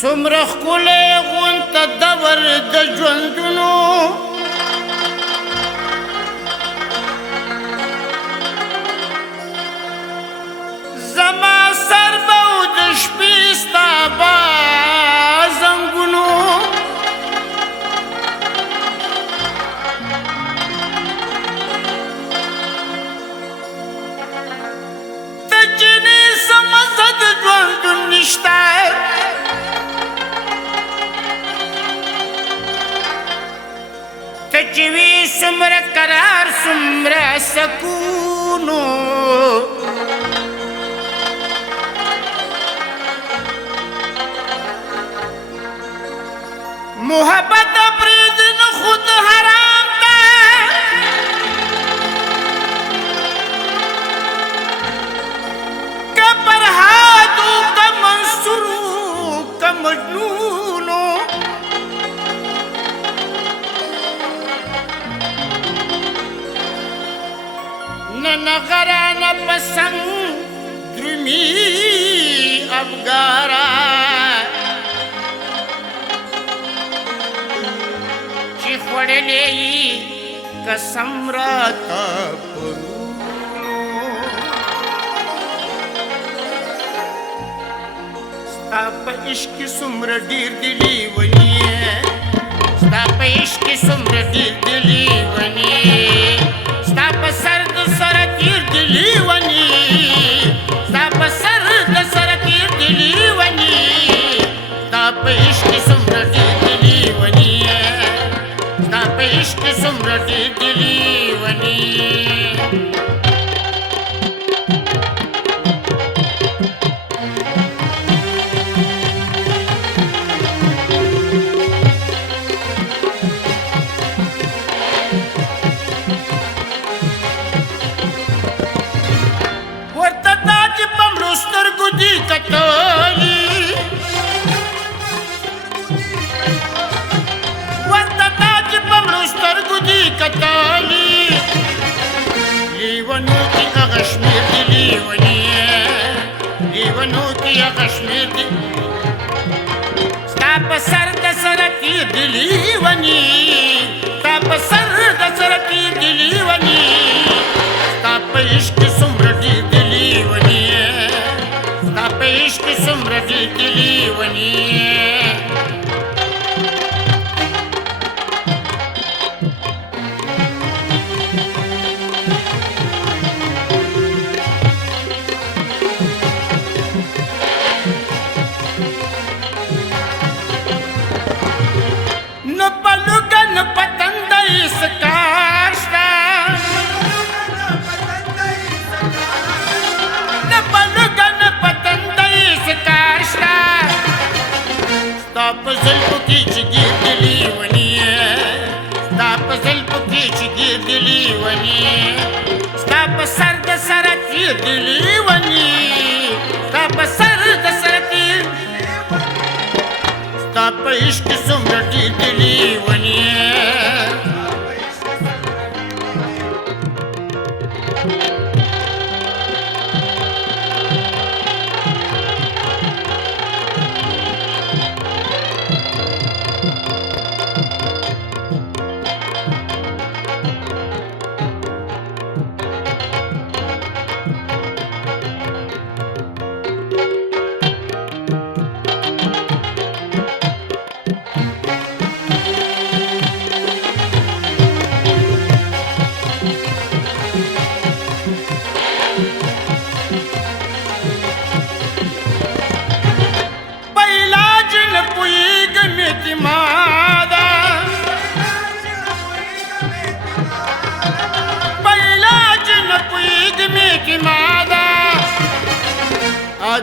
څومره ښکلی غونته دور د ژوندونو زما سر به و د شپې ستا به زنګونو ته جنې څه مزه د ژوندون نشته چې وي څومره قرار څومره سکونو محبت برید نه خود حرام ده که فرهادو که منصورو که مجنونو نغرانه پسنگ درمی افگارا چی خوڑلی قسم راتا پرونو ستا پا عشق سمر دیر دلی ونی ستا پا عشق سمر دیر دلی ونی ستا پا سر سر تیر دلی ونی ستا پا سر د سر تیر دلی ونی ستا پا عشق سمر دیر دلی ونی ستا پا عشق سمر دیر دلی ونی ستا پا سر د سر تیر دلی ونی ستا پا سر د سر تیر دلی ونی ستا پا عشق سمر دیر دلی ونی ستا پا عشق سمر دیر دلی ونی ستا پا سر د سر تیر دلی ونی ستا پا سر د سر تیر ستا پا عشق سمر دیر دلی ونی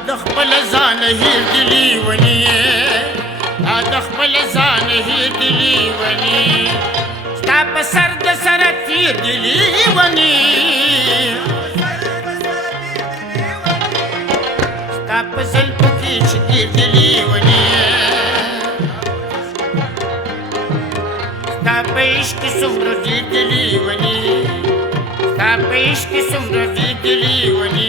د خپل ځان هیر دلی ونی د خپل ځان هیر دلی ونی ستا په سر د سر تیر دلی ونی ستا په زلفو کې چې تیر دلی ونی ستا په عشق څومره دیر دلی ونی ستا په عشق څومره دیر دلی ونی